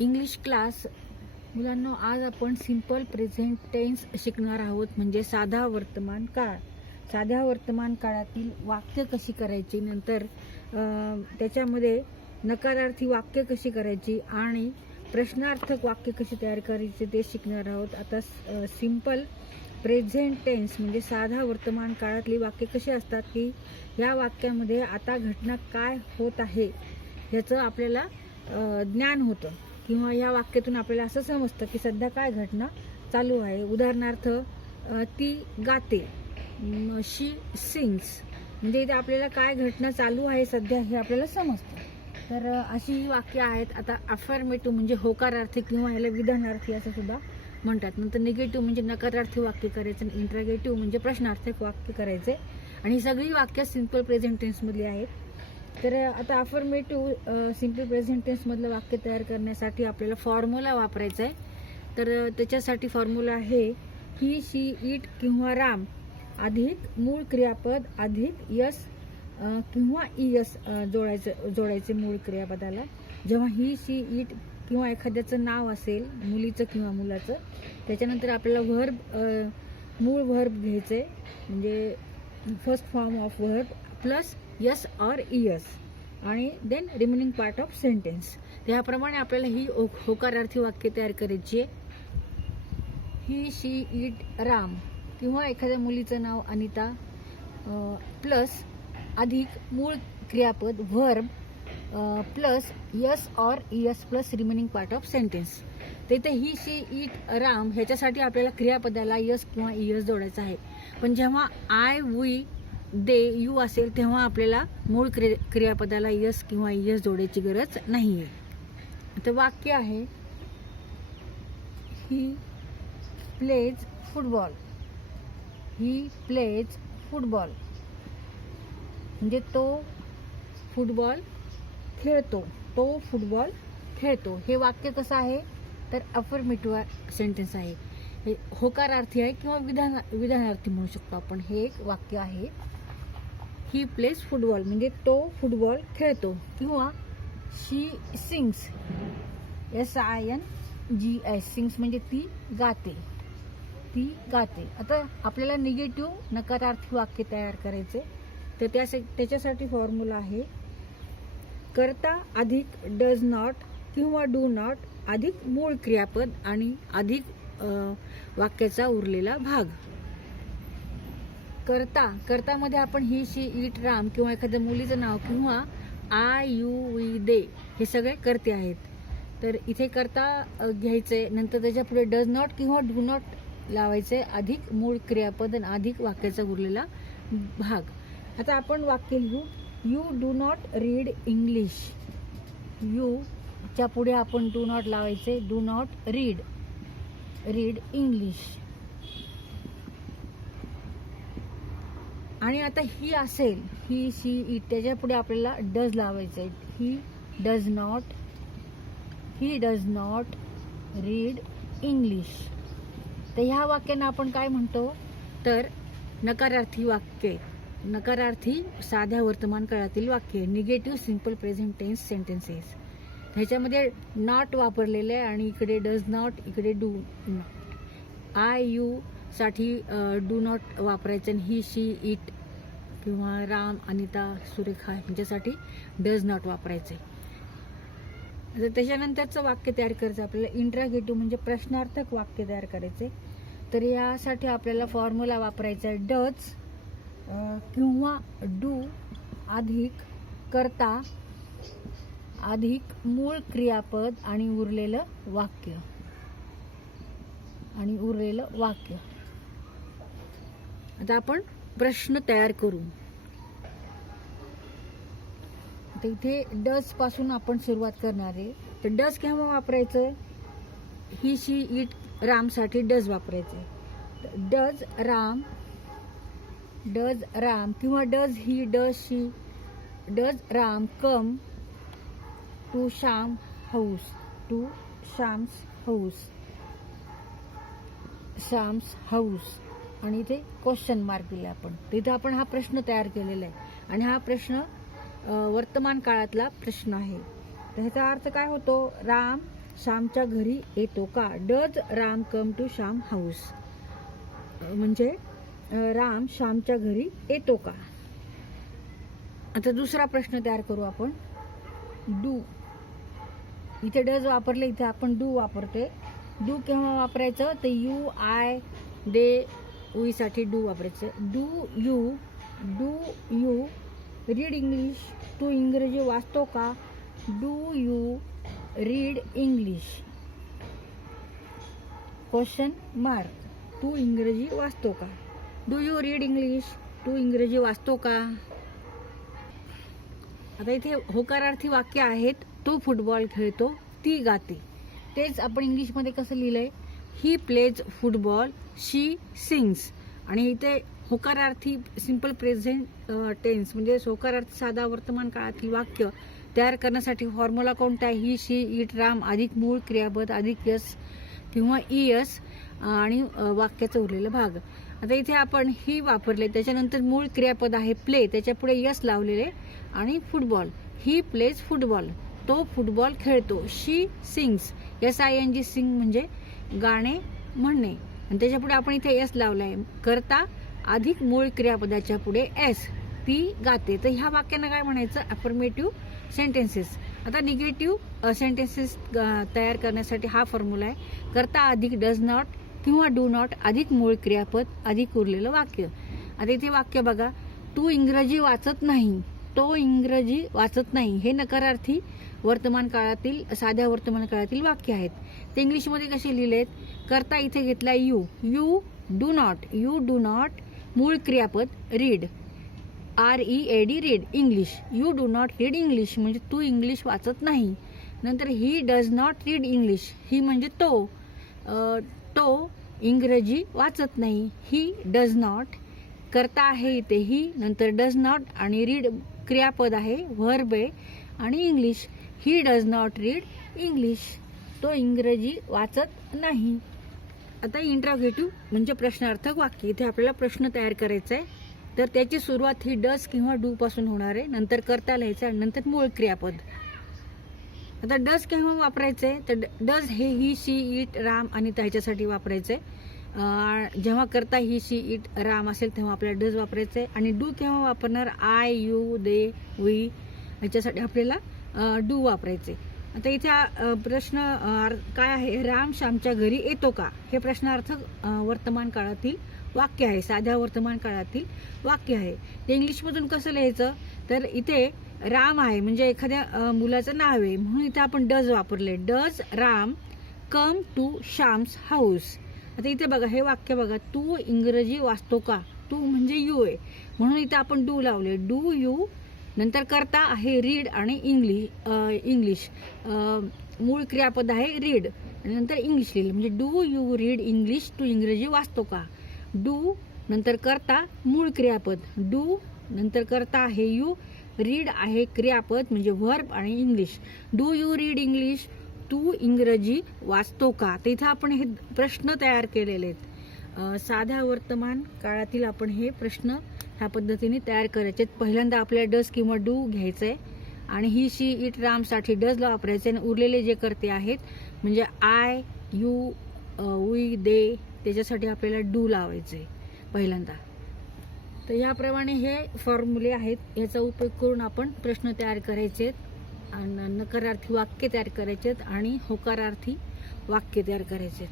English class मुलांना आज आपण सिंपल प्रेझेंट टेन्स शिकणार आहोत. म्हणजे साधा वर्तमान काळ. साध्या वर्तमान काळातील वाक्य कशी करायची, नंतर त्याच्यामध्ये नकारार्थी वाक्य कशी करायची आणि प्रश्नार्थक वाक्य कशी तयार करायची ते शिकणार आहोत. आता सिंपल प्रेझेंट टेन्स म्हणजे साधा वर्तमान काळातली वाक्य कशी असतात की या वाक्यामध्ये आता घटना काय होत आहे याचं आपल्याला ज्ञान होतं किंवा या वाक्यातून आपल्याला असं समजतं की सध्या काय घटना चालू आहे. उदाहरणार्थ ती गाते, शी सिंग्स, म्हणजे इथे आपल्याला काय घटना चालू आहे सध्या हे आपल्याला समजतं. तर अशी ही वाक्य आहेत. आता अफर्मेटिव्ह म्हणजे होकारार्थी किंवा याला विधानार्थी असं सुद्धा म्हणतात. नंतर निगेटिव्ह म्हणजे नकारार्थी वाक्य करायचं आणि इंट्रागेटिव्ह म्हणजे प्रश्नार्थक वाक्य करायचे. आणि ही सगळी वाक्य सिंपल प्रेझेंट टेन्समधली आहेत. तर आता अफर्मेटिव्ह सिंपल प्रेझेंट टेन्समधलं वाक्य तयार करण्यासाठी आपल्याला फॉर्म्युला वापरायचा आहे. तर त्याच्यासाठी फॉर्म्युला आहे ही, शी, इट किंवा राम अधिक मूळ क्रियापद अधिक यस किंवा इयस जोडायचे मूळ क्रियापदाला. जेव्हा ही, शी, इट किंवा एखाद्याचं नाव असेल मुलीचं किंवा मुलाचं, त्याच्यानंतर आपल्याला व्हर्ब मूळ व्हर्ब घ्यायचे म्हणजे first form of verb plus es or ies आणि then remaining part of sentence. त्याप्रमाणे आपल्याला ही होकारार्थी वाक्य तयार करायची आहे. ही, शी, इट, राम किंवा एखाद्या मुलीचं नाव अनिता प्लस अधिक मूळ क्रियापद व्हर्ब प्लस यस ऑर इयस plus remaining part of sentence. तिथे ही, शी, इट, राम ह्याच्यासाठी आपल्याला क्रियापदाला यस किंवा इयस जोडायचं आहे. पण जेव्हा आय, वी, दे, यू असेल तेव्हा आपल्याला मूळ क्रियापदाला यस किंवा इयस जोडायची गरज नाही आहे. तर वाक्य आहे he plays football. He plays football म्हणजे तो फुटबॉल खेळतो. तो फुटबॉल खेळतो. हे वाक्य कसं आहे तर अफर्मेटिव्ह सेंटेन्स आहे. हे होकारार्थी आहे किंवा विधानार्थी म्हणू शकतो आपण. हे एक वाक्य आहे. ही प्लेज फुटबॉल म्हणजे तो फुटबॉल खेळतो. किंवा शी सिंग्स, SINGS, सिंग्स म्हणजे ती गाते. ती गाते. आता आपल्याला निगेटिव्ह नकारार्थी वाक्य तयार करायचे. तर त्याच्यासाठी फॉर्म्युला आहे करता अधिक डज नॉट किंवा डू नॉट अधिक मूळ क्रियापद आणि अधिक वाक्याचा उरलेला भाग. करतामध्ये आपण ही, शी, इट, राम किंवा एखाद्या मुलीचं नाव किंवा आय, यू, वी, दे हे सगळे करते आहेत. तर इथे करता घ्यायचे, नंतर त्याच्या पुढे डज नॉट किंवा डू नॉट लावायचे अधिक मूळ क्रियापद आणि अधिक वाक्याचा उरलेला भाग. आता आपण वाक्य लिहू. You do not read English. You च्या पुढे आपण डू नॉट लावायचे. Do not read English. आणि आता ही असेल ही, शी, इट, त्याच्या पुढे आपल्याला डज लावायचे. ही डज नॉट रीड इंग्लिश. तर ह्या वाक्यांना आपण काय म्हणतो तर नकारार्थी वाक्य, नकारार्थी साध्या वर्तमान काळातील वाक्य, negative simple present tense sentences. ह्याच्यामध्ये नॉट वापरलेले आहे आणि इकडे डज नॉट, इकडे डू नॉट. आय, यू साठी डू नॉट वापरायचं आणि ही, शी, इट किंवा राम, अनिता, सुरेखा यांच्यासाठी डज नॉट वापरायचे. त्याच्यानंतरचं वाक्य तयार करायचं आपल्याला इंट्रागेटिव्ह म्हणजे प्रश्नार्थक वाक्य तयार करायचे. तर यासाठी आपल्याला फॉर्म्युला वापरायचा आहे डज किंवा डू अधिक करता अधिक मूळ क्रियापद आणि उरलेलं वाक्य. आता आपण प्रश्न तयार करू. आता इथे डज पासून आपण सुरुवात करणार आहे. तर डज केव्हा वापरायचं. ही, शी, इट, राम साठी डज वापरायचे. डज राम किंवा does he, does she, does Ram come to Shyam's house आणि इथे क्वेश्चन मार्क दिला आपण. तिथे आपण हा प्रश्न तयार केलेला आहे आणि हा प्रश्न वर्तमान काळातला प्रश्न आहे. तर ह्याचा अर्थ काय होतो. राम श्यामच्या घरी येतो का? Does Ram come to Shyam house? म्हणजे राम श्यामच्या घरी येतो का? आता दुसरा प्रश्न तयार करू आपण. डू, इथे डज वापरले, इथे आपण डू वापरते. डू केव्हा वापरायचं? तर यू, आय, दे, वी साठी डू वापरायचं. Do you read English? तू इंग्रजी वाचतो का? Do you read English? Question mark. तू इंग्रजी वाचतो का? Do you read English? तू इंग्रजी वाचतो का? आता इथे होकारार्थी वाक्य आहेत. तो फुटबॉल खेळतो, ती गाते. तेच आपण इंग्लिशमध्ये कसं लिहिलंय? He plays football, she sings. आणि इथे होकारार्थी सिंपल प्रेझेंट टेन्स म्हणजे होकारार्थी साधा वर्तमान काळातील वाक्य तयार करण्यासाठी फॉर्म्युला कोणता आहे? ही, शी, इट, राम अधिक मूळ क्रियापद अधिक यस किंवा इयस आणि वाक्याचा उरलेला भाग. आता इथे आपण ही वापरले, त्याच्यानंतर मूळ क्रियापद आहे प्ले, त्याच्या पुढे यस लावलेले आणि फुटबॉल. ही प्लेज फुटबॉल, तो फुटबॉल खेळतो. शी सिंग्स, SING सिंग म्हणजे गाणे म्हणणे, आणि त्याच्या पुढे आपण इथे यस लावलाय. करता अधिक मूळ क्रियापदाच्या पुढे एस, ती गाते. तर ह्या वाक्यांना काय म्हणायचं? Affirmative sentences. आता निगेटिव्ह सेंटेन्सेस तयार करण्यासाठी हा फॉर्म्युला आहे. करता अधिक डज नॉट किंवा डू नॉट अधिक मूळ क्रियापद अधिक उरलेलं वाक्य. आता इथे वाक्य बघा. तू इंग्रजी वाचत नाही, तो इंग्रजी वाचत नाही, हे नकारार्थी वर्तमान काळातील साध्या वर्तमान काळातील वाक्य आहेत. ते इंग्लिशमध्ये कसे लिहिलेत? करता इथे घेतला यू डू नॉट मूळ क्रियापद read, READ read English. You do not read English म्हणजे तू इंग्लिश वाचत नाही. नंतर he does not read English, he म्हणजे तो इंग्रजी वाचत नाही. ही डज नॉट, करता आहे इथे ही, नंतर डज नॉट आणि रीड क्रियापद आहे, व्हर्ब आहे आणि English. He does not read English, तो इंग्रजी वाचत नाही. आता इंट्रोगेटिव्ह म्हणजे प्रश्नार्थक वाक्य. इथे आपल्याला प्रश्न तयार करायचा आहे. तर त्याची सुरुवात ही डज किंवा डू पासून होणार आहे, नंतर करता लिहायचं आणि नंतर मूळ क्रियापद. आता डज केव्हा वापरायचंय? तर डज हे ही, शी, इट, राम आणि त्याच्यासाठी वापरायचंय. जेव्हा करता ही, शी, इट, राम असेल तेव्हा आपल्याला डज वापरायचंय. आणि डू केव्हा वापरणार? आय, यू, दे, वी याच्यासाठी आपल्याला डू वापरायचे. आता इथे प्रश्न काय आहे? राम श्यामच्या घरी येतो का? हे प्रश्नार्थक वर्तमान काळातील वाक्य आहे, साध्या वर्तमान काळातील वाक्य आहे. ते इंग्लिशमधून कसं लिहायचं? तर इथे राम आहे म्हणजे एखाद्या मुलाचं नाव आहे, म्हणून इथे आपण डज वापरले. Does Ram come to Shyam's house? आता इथे बघा, हे वाक्य बघा. तू इंग्रजी वाचतो का? तू म्हणजे यू आहे, म्हणून इथे आपण डू लावले. डू यू, नंतर करता आहे रीड आणि इंग्लिश मूळ क्रियापद आहे रीड, नंतर इंग्लिश लिहिलं म्हणजे डू यू रीड इंग्लिश? तू इंग्रजी वाचतो का? डू नंतर करता मूळ क्रियापद डू, नंतर करता आहे यू, रीड आहे क्रियापद म्हणजे व्हर्ब आणि English. Do you read English? तू इंग्रजी वाचतो का? तर इथे आपण हे प्रश्न तयार केलेले आहेत. साध्या वर्तमान काळातील आपण हे प्रश्न ह्या पद्धतीने तयार करायचे. पहिल्यांदा आपल्याला डज किंवा डू घ्यायचंय आणि ही, शी, इट, राम साठी डजला वापरायचे आणि उरलेले जे करते आहेत म्हणजे आय, यू, वी, दे त्याच्यासाठी आपल्याला डू लावायचे पहिल्यांदा. तर याप्रमाणे हे फॉर्म्युले आहेत. याचा उपयोग करून आपण प्रश्न तयार करायचे, नकारार्थी वाक्य तयार करायचे आणि होकारार्थी वाक्य तयार करायचे.